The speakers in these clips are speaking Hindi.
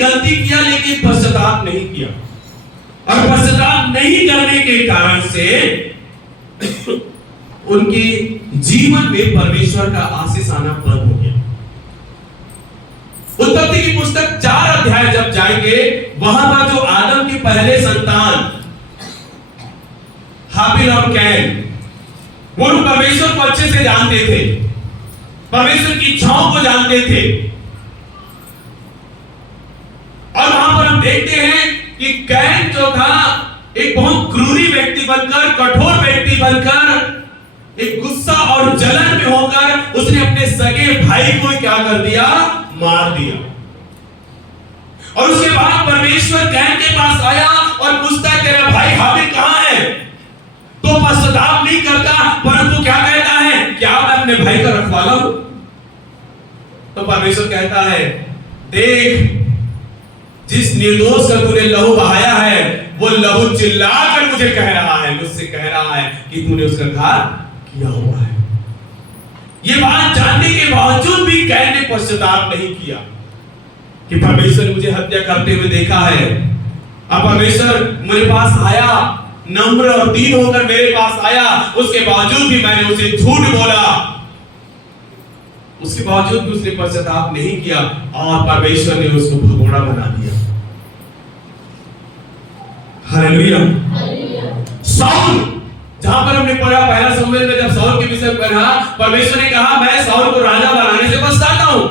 गलती किया लेकिन पश्चाताप नहीं किया, और पश्चाताप नहीं करने के कारण से उनके जीवन में परमेश्वर का आशीष आना बंद हो गया। उत्पत्ति की पुस्तक 4 अध्याय जब जाएंगे, वहां पर जो आदम के पहले संतान हाबिल और कैन, वो परमेश्वर को अच्छे से जानते थे, परमेश्वर की इच्छाओं को जानते थे, और वहां पर हम देखते हैं कि कैन जो था एक बहुत क्रूरी व्यक्ति बनकर, कठोर व्यक्ति बनकर, एक गुस्सा और जलन में होकर उसने अपने सगे भाई को क्या कर दिया, मार दिया। और उसके बाद परमेश्वर कैन के पास आया और पूछता है तेरा भाई हाबिल कहां है? तो पश्चाताप नहीं करता, परंतु क्या कहता है, क्या मैं अपने भाई का रखवाला हूं? तो परमेश्वर कहता है, देख जिस निर्दोष का तूने लहू बहाया है, वो लहू चिल्लाकर मुझे कह रहा है, मुझसे कह रहा है कि तूने उसका घात किया हुआ है। ये बात जानने के बावजूद भी कैन ने पश्चाताप नहीं किया कि परमेश्वर ने मुझे हत्या करते हुए देखा है। अब परमेश्वर मेरे पास आया, नम्र और दीन होकर मेरे पास आया, उसके बावजूद भी मैंने उसे झूठ बोला, उसके बावजूद भी उसने पश्चाताप नहीं किया, और परमेश्वर ने उसको भगोड़ा बना दिया। हालेलुया। शाऊल, जहां पर हमने पढ़ा पहला शमूएल में, जब शाऊल के विषय में पढ़ा, परमेश्वर ने कहा मैं शाऊल को राजा बनाने से पछताता हूं,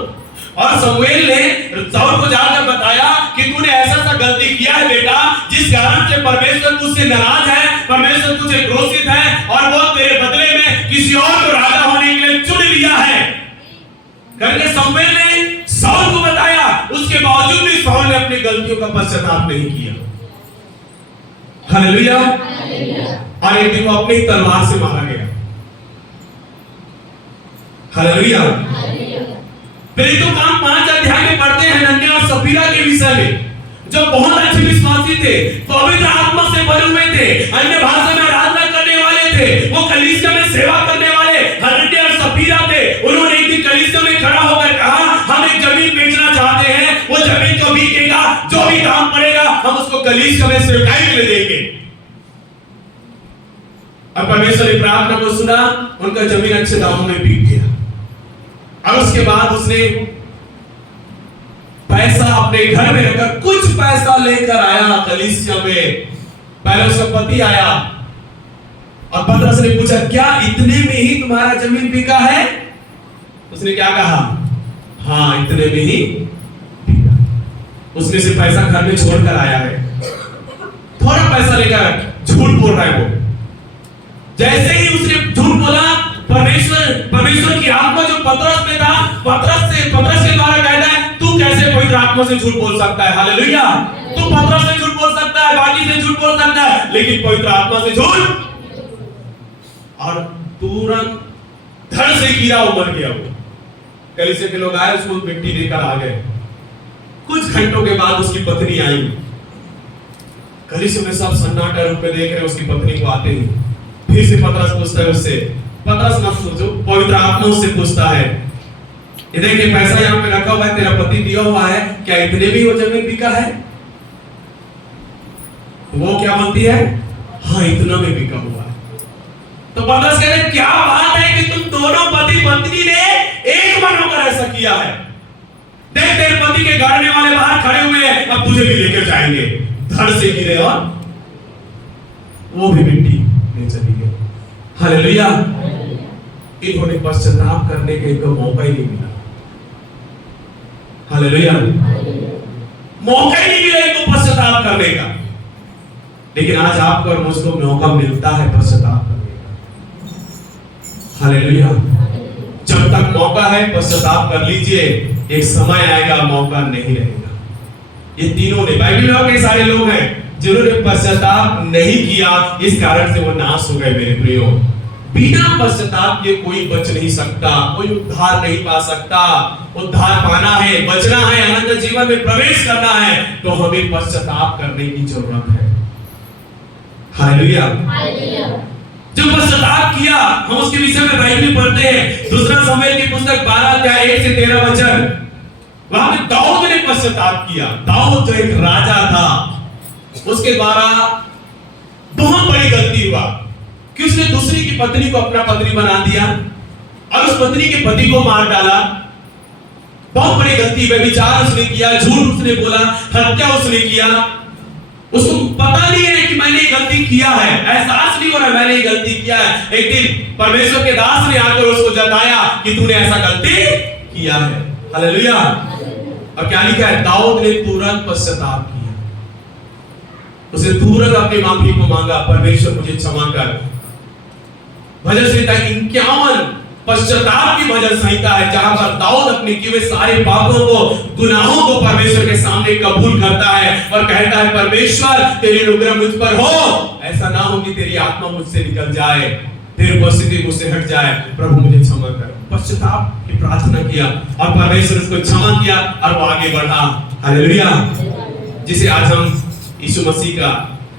और शमूएल ने शाऊल को जाकर बताया कि तूने ऐसा सा गलती किया है बेटा, जिस कारण से परमेश्वर तुझसे नाराज है, परमेश्वर तुझे क्रोधित है, और वो तेरे बदले में किसी और को राजा होने के लिए चुन लिया है करके शमूएल ने शाऊल को बताया। उसके बावजूद भी शाऊल ने अपनी गलतियों का पश्चाताप नहीं किया। हालेलुया। और एक दिन वो अपनी ही तलवार से मारा गया। हालेलुया। प्रेरितों 5 अध्याय में पढ़ते हैं हनन्याह और सफीरा के विषय में, जो बहुत अच्छे विश्वासी थे, पवित्र आत्मा से भरे हुए थे, अन्य भाषा में आराधना करने वाले थे, वो कलीसिया में सेवा करने वाले हनन्याह और सफीरा थे। उन्होंने एक दिन कलीसिया में खड़ा होकर कहा, हम एक जमीन बेचना चाहते हैं, वो जमीन जो बिकेगा, जो भी दाम पड़ेगा, हम उसको कलीसिया में सेवकाई के लिए देंगे। और परमेश्वर ने प्रार्थना को सुना, उनका जमीन अच्छे दामों में बिक गया। और उसके बाद उसने पैसा अपने घर में रखकर कुछ पैसा लेकर आया कलीसिया में। पहले उसका पति आया और पतरस ने पूछा, क्या इतने में ही तुम्हारा जमीन बिका है? उसने क्या कहा, हाँ इतने में ही बिका। उसने से पैसा घर में छोड़कर आया है, थोड़ा पैसा लेकर झूठ बोल रहा है वो। जैसे ही उसने झूठ बोला, परमेश्वर की आत्मा जो पतरस में था, पतरस के द्वारा कहता है, तू कैसे पवित्र आत्मा से झूठ बोल सकता है? हालेलुया। तू पतरस से झूठ बोल सकता है, बाकी से झूठ बोल सकता है, लेकिन पवित्र आत्मा से झूठ। और तुरंत धड़ से गिरा, मर गया वो। कलीसिया के लोग आए, उसको मिट्टी देकर आ गए। कुछ घंटों के बाद उसकी पत्नी आई। कलीसिया में सब सन्नाटा रूप में देख रहे, उसकी पत्नी को आते ही फिर से पतरस पूछता है उससे, पतरस मत सोचो, पवित्र आत्मा उससे पूछता है, ये देखिए पैसा यहाँ पे रखा हुआ है, तेरा पति दिया हुआ है, क्या इतने भी वो जमीन बिका है? वो क्या बोलती है, हाँ इतना में बिका हुआ है। तो पतरस कहते हैं, क्या बात है कि तुम दोनों पति पत्नी ने एक मन होकर ऐसा किया है। देख तेरे पति के गाड़ने वाले बाहर खड़े हुए हैं, अब तुझे भी लेकर जाएंगे। धड़ से गिरे और वो भी मिट्टी में चली गई। हालेलुया। इन्होंने पश्चाताप करने का इनको मौका ही नहीं मिला। हालेलुया। मौका ही नहीं मिला इनको पश्चाताप करने का। लेकिन आज आपको और मुझको मौका मिलता है पश्चाताप करने का। हालेलुया। जब तक मौका है पश्चाताप कर लीजिए, एक समय आएगा मौका नहीं रहेगा। ये तीनों ने, बाइबल में कई सारे लोग हैं जिन्होंने पश्चाताप नहीं किया, इस कारण से वो नाश हो गए। मेरे प्रियो, बिना पश्चाताप के कोई बच नहीं सकता, कोई उद्धार नहीं पा सकता। उद्धार पाना है, बचना है, अनंत जीवन में प्रवेश करना है, तो हमें पश्चाताप करने की जरूरत है। हालेलुया। जो पश्चाताप किया, हम उसके विषय में बाइबल में पढ़ते हैं। दूसरा शमूएल की पुस्तक 12 अध्याय 1 से 13 वचन। वहां पे दाऊद ने पश्चाताप किया। दाऊद जो एक राजा था, उसके द्वारा बहुत बड़ी गलती हुआ कि उसने दूसरी की पत्नी को अपना पत्नी बना दिया और उस पत्नी के पति को मार डाला। बहुत बड़ी गलती, व्यभिचार उसने किया, झूठ उसने बोला, हत्या उसने किया। उसको पता नहीं है कि मैंने ये गलती किया है, एहसास नहीं हो रहा मैंने ये गलती किया है। एक दिन परमेश्वर के दास ने आकर उसको जताया कि तूने ऐसा गलती किया है। हालेलुया। और क्या लिखा है? दाऊद ने तुरंत पश्चाताप किया, उसने तुरंत अपनी माफी को मांगा, परमेश्वर मुझे क्षमा कर। भजन संहिता 51 पश्चाताप की भजन संहिता है, जहां पर दाऊद अपने किए हुए सारे पापों को, गुनाहों को परमेश्वर के सामने कबूल करता है और कहता है, परमेश्वर तेरी अनुग्रह मुझ पर हो, ऐसा ना हो कि तेरी आत्मा मुझसे निकल जाए, तेरी उपस्थिति मुझसे हट जाए, प्रभु मुझे क्षमा कर। पश्चाताप की प्रार्थना किया और परमेश्वर उसको क्षमा किया और वो आगे बढ़ा। हालेलुया। जिसे आज हम यीशु मसीह का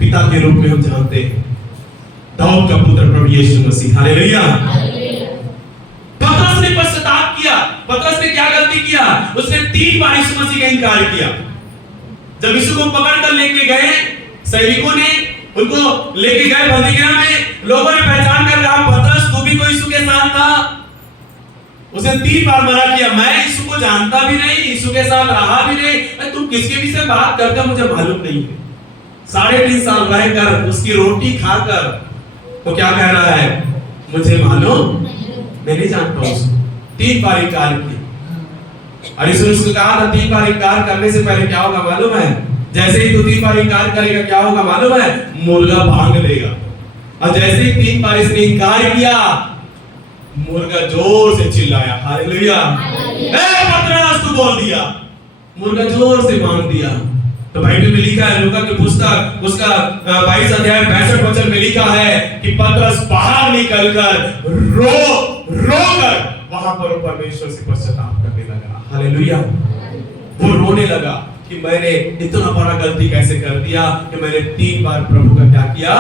पिता के रूप में हम जानते हैं, दाऊद का पुत्र प्रभु यीशु मसीह। हालेलुया। पतरस ने पश्चाताप किया। पतरस ने क्या गलती किया? उसने 3 बार यीशु मसीह का इनकार किया। जब यीशु को पकड़कर लेके गए, सैनिकों ने उनको लेके गए बंदीगृह में, लोगों ने पहचान कर कहा, पतरस तू भी तो यीशु के साथ था। उसने 3 बार मना किया, मैं यीशु को जानता भी नहीं, यीशु के साथ रहा भी नहीं, तुम किसके विषय बात करते मुझे मालूम नहीं है। 3.5 साल रहकर, उसकी रोटी खाकर वो क्या कह रहा है? मुझे मालूम, मैं नहीं जानता उसको। 3 बार इनकार किया और यीशु ने उसको कहा था, 3 बार इनकार करने से पहले क्या होगा मालूम है? जैसे ही तू 3 बार इनकार करेगा, क्या होगा मालूम है? मुर्गा भांग लेगा। और जैसे ही 3 बार इसने इनकार किया, मुर्गा जोर से चिल्लाया। हालेलुया। ए पतरस, तू बोल दिया। मुर्गा जोर से भांग दिया। तो बाइबल में लिखा है, लूका की पुस्तक उसका 22 अध्याय 65 वचन में लिखा है कि पतरस बाहर निकलकर रोकर वहां पर परमेश्वर से पश्चाताप करने लगा। हालेलुया। वो रोने लगा कि मैंने इतना बड़ा गलती कैसे कर दिया कि मैंने 3 बार प्रभु का क्या किया?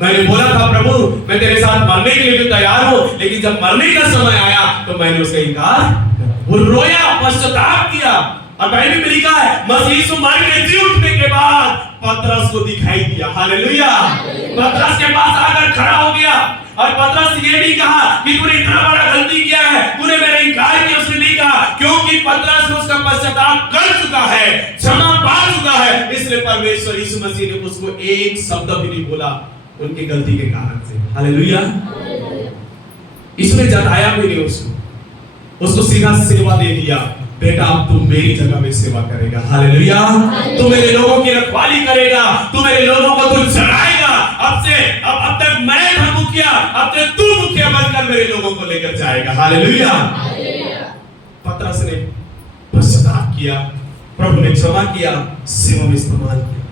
मैंने बोला था, प्रभु मैं तेरे साथ मरने के लिए भी तैयार हूं, लेकिन जब मरने का समय आया तो मैंने उसका इनकार। वो रोया, पश्चाताप किया। और बाइबल में लिखा है, मसीह यीशु मर के जी उठने के बाद पतरस को दिखाई दिया। हालेलुया। पतरस के पास आकर खड़ा हो गया और पतरस ये नहीं कहा कि तूने इतना बड़ा गलती किया है, तूने मेरा इनकार किया। उसने नहीं कहा, क्योंकि पतरस उसका पश्चाताप कर चुका है, क्षमा पा चुका है, इसलिए परमेश्वर यीशु मसीह ने उसको एक शब्द भी नहीं बोला उनकी गलती के कारण से। हालेलुया। इसमें जताया भी नहीं उसको सीधा सेवा दे दिया। बेटा अब तू मेरी जगह में सेवा करेगा। हालेलुया। तू मेरे लोगों की रखवाली करेगा, तू मेरे लोगों को तू चलाएगा। अब तक मैं था मुखिया, अब तक तू मुखिया बनकर मेरे लोगों को लेकर जाएगा। हालेलुया। पतरस ने पश्चाताप किया, प्रभु ने क्षमा किया, सेवा में इस्तेमाल किया।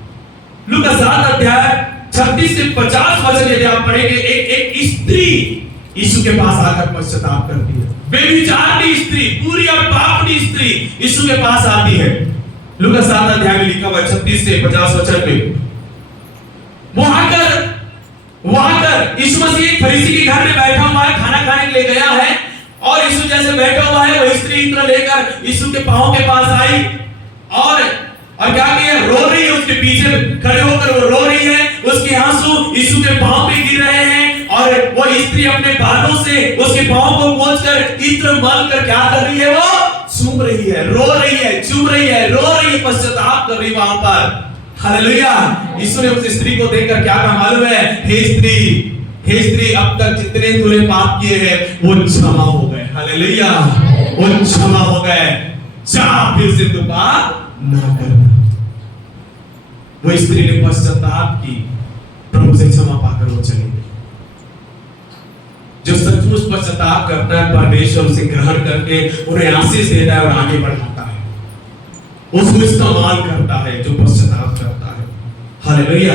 लूका 7 अध्याय 36 से 50 वचन यदि आप पढ़ेंगे, एक स्त्री यीशु के पास आकर पश्चाताप करती है। बेविचारनी स्त्री, पूरी और पापनी स्त्री यीशु के पास आती है। लूका 7 अध्याय में लिखा हुआ 36 से 50 वचन में, वहां आकर यीशु मसीह एक फरीसी के घर में बैठा हुआ है, खाना खाने के लिए गया है और यीशु जैसे बैठा हुआ है, वो स्त्री इत्र लेकर यीशु के पांव के पास आई और क्या किया? रो रही है। उसके पीछे खड़े होकर वो रो रही है, उसके आंसू यीशु के पांव पे गिर रहे हैं और वो स्त्री अपने बालों से उसके पांव को पोंछकर इत्र मलकर क्या कर रही है? वो चूम रही है, रो रही है, चूम रही है, रो रही है, पश्चाताप कर रही वहां पर। हालेलुया। यीशु ने उस स्त्री को देखकर क्या कहा मालूम है? हे स्त्री, अब तक जितने तूने पाप किए हैं वो क्षमा हो गए। हालेलुया। वो क्षमा हो गए, जा फिर से तू पाप ना कर। वो स्त्री ने पश्चाताप की, प्रभु से क्षमा पाकर वो चली गई। जो सचमुच पश्चाताप करता है, परमेश्वर उसे ग्रहण करके उन्हें आशीष देता है और आगे बढ़ाता है, उसको इस्तेमाल करता है जो पश्चाताप करता है। हालेलुया।